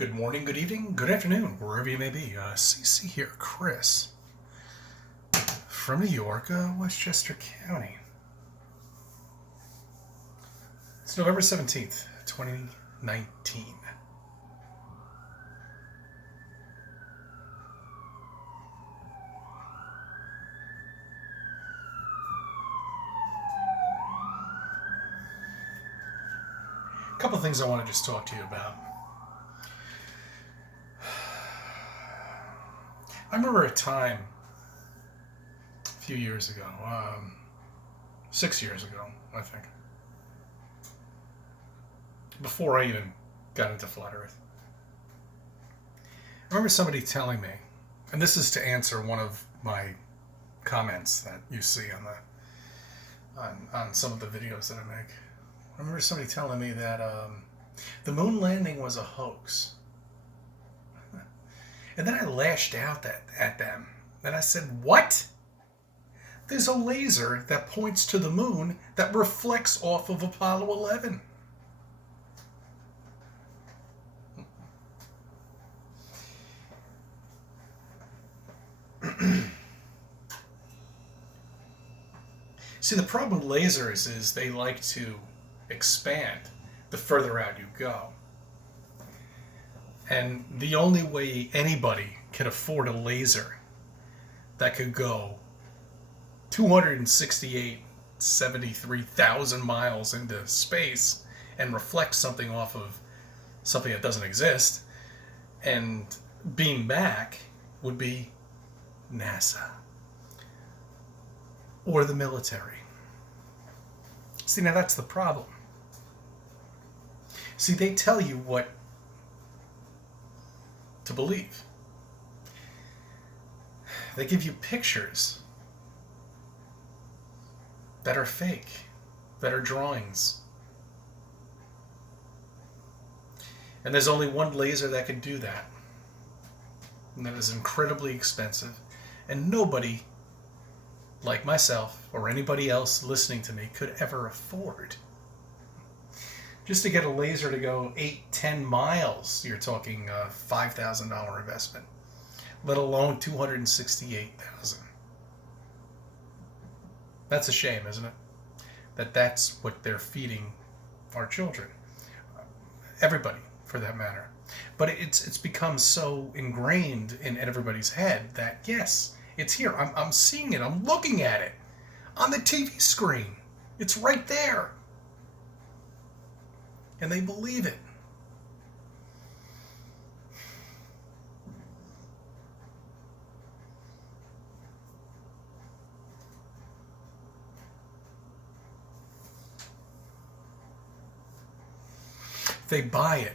Good morning, good evening, good afternoon, wherever you may be. CC here, Chris, from New York, Westchester County. It's November 17th, 2019. A couple of things I want to just talk to you about. I remember a time a few years ago, 6 years ago, I think, before I even got into Flat Earth. I remember somebody telling me, and this is to answer one of my comments that you see on some of the videos that I make. I remember somebody telling me that the moon landing was a hoax. And then I lashed out at them. And I said, what? There's a laser that points to the moon that reflects off of Apollo 11. See, the problem with lasers is they like to expand the further out you go. And the only way anybody can afford a laser that could go 273,000 miles into space and reflect something off of something that doesn't exist and beam back would be NASA or the military. See, now that's the problem. See, they tell you what to believe. They give you pictures that are fake, that are drawings. And there's only one laser that can do that. And that is incredibly expensive. And nobody, like myself or anybody else listening to me, could ever afford. Just to get a laser to go 8-10 miles, you're talking a $5,000 investment, let alone $268,000. That's a shame, isn't it? That's what they're feeding our children. Everybody, for that matter. But it's become so ingrained in everybody's head that, yes, it's here. I'm seeing it. I'm looking at it on the TV screen. It's right there. And they believe it. They buy it.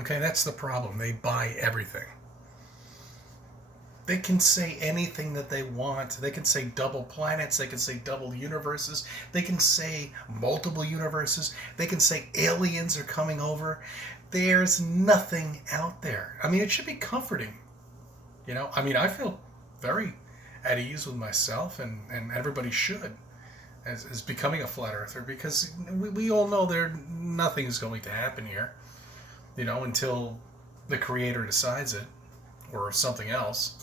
Okay, that's the problem. They buy everything. They can say anything that they want. They can say double planets. They can say double universes. They can say multiple universes. They can say aliens are coming over. There's nothing out there. I mean, it should be comforting. You know, I mean, I feel very at ease with myself, and everybody should, as becoming a flat earther, because we all know nothing is going to happen here, you know, until the creator decides it, or something else.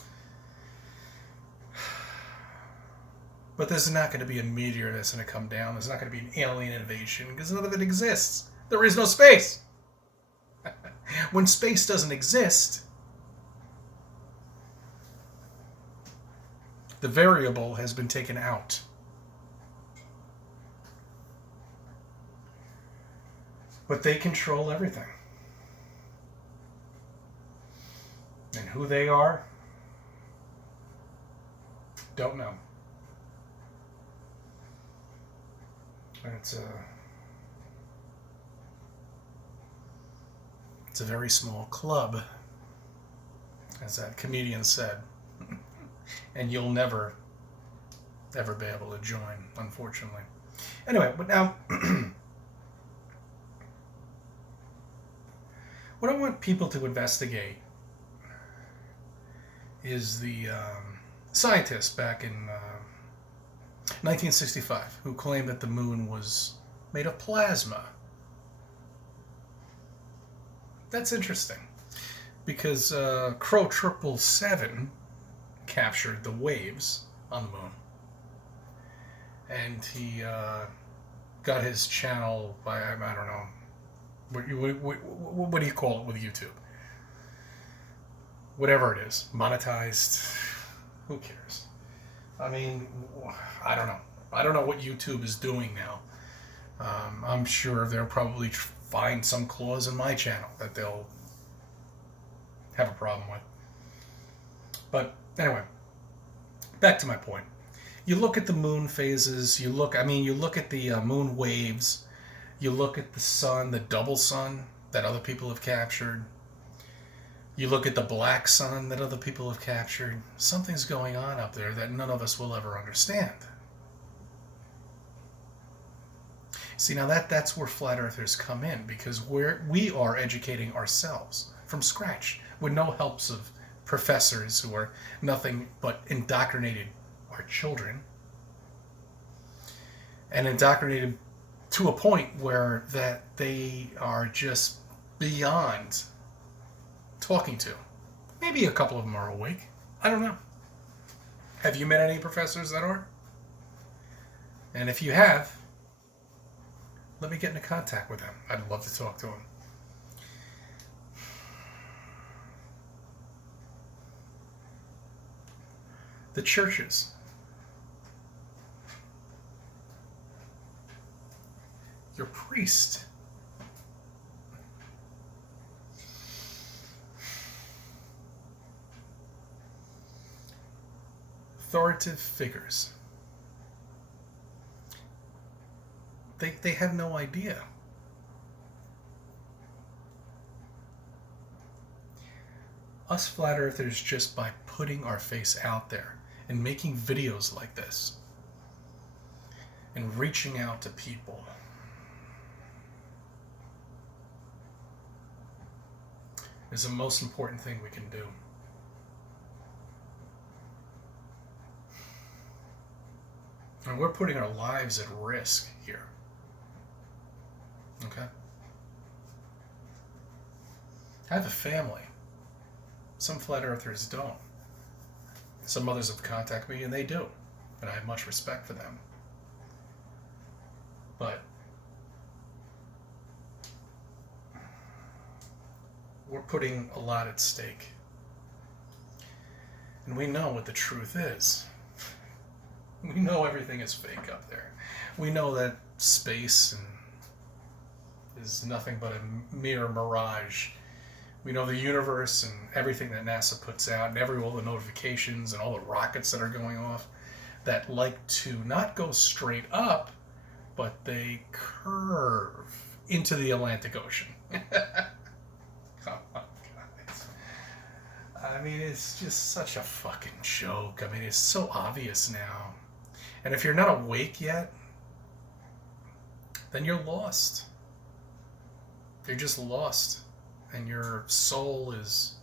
But there's not going to be a meteor that's going to come down. There's not going to be an alien invasion because none of it exists. There is no space. When space doesn't exist, the variable has been taken out. But they control everything. And who they are, don't know. It's a very small club, as that comedian said, and you'll never, ever be able to join, unfortunately. Anyway, but now, what I want people to investigate is the scientist back in 1965 who claimed that the moon was made of plasma. That's interesting. because Crow 777 captured the waves on the moon, and he got his channel by, I don't know, what do you call it with YouTube? Whatever it is, monetized. Who cares? I mean, I don't know. I don't know what YouTube is doing now. I'm sure they'll probably find some clause in my channel that they'll have a problem with. But anyway, back to my point. You look at the moon phases. You look at the moon waves. You look at the sun, the double sun that other people have captured. You look at the black sun that other people have captured. Something's going on up there that none of us will ever understand. See, now that's where flat earthers come in, because we are educating ourselves from scratch with no helps of professors who are nothing but indoctrinated our children, and indoctrinated to a point where that they are just beyond talking to. Maybe a couple of them are awake. I don't know. Have you met any professors that are? And if you have, let me get into contact with them. I'd love to talk to them. The churches. Your priest. Authoritative figures. They have no idea. Us flat earthers, just by putting our face out there and making videos like this and reaching out to people, is the most important thing we can do. And we're putting our lives at risk here. Okay? I have a family. Some flat earthers don't. Some others have contacted me and they do. And I have much respect for them. But we're putting a lot at stake. And we know what the truth is. We know everything is fake up there. We know that space is nothing but a mere mirage. We know the universe and everything that NASA puts out, and all the notifications and all the rockets that are going off that like to not go straight up, but they curve into the Atlantic Ocean. Come on, guys. I mean, it's just such a fucking joke. I mean, it's so obvious now. And if you're not awake yet, then you're lost. You're just lost. And your soul is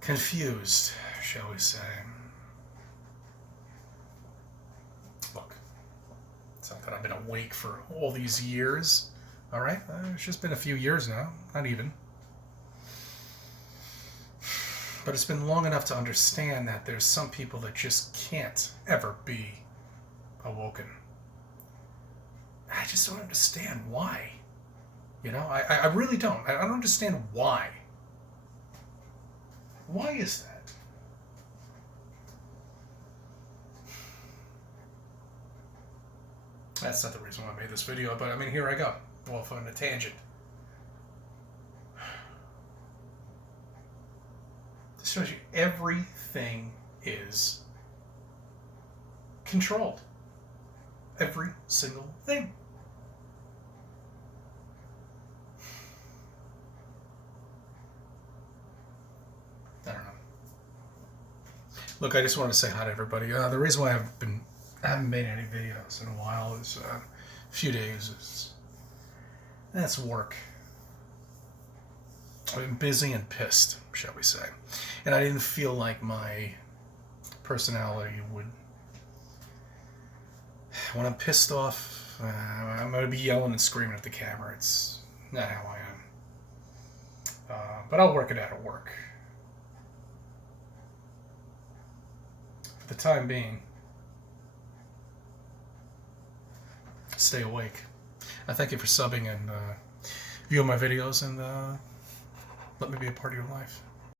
confused, shall we say. Look, it's not that I've been awake for all these years. All right? It's just been a few years now. Not even. But it's been long enough to understand that there's some people that just can't ever be awoken. I just don't understand why. You know, I really don't. I don't understand why. Why is that? That's not the reason why I made this video, but I mean, here I go. Off on a tangent. This shows you everything is controlled. Every single thing. I don't know. Look, I just wanted to say hi to everybody. The reason why I haven't made any videos in a while is a few days. That's work. I've been busy and pissed, shall we say. And I didn't feel like my personality would... When I'm pissed off, I'm going to be yelling and screaming at the camera. It's not how I am. But I'll work it out at work. For the time being, stay awake. I thank you for subbing and viewing my videos, and let me be a part of your life.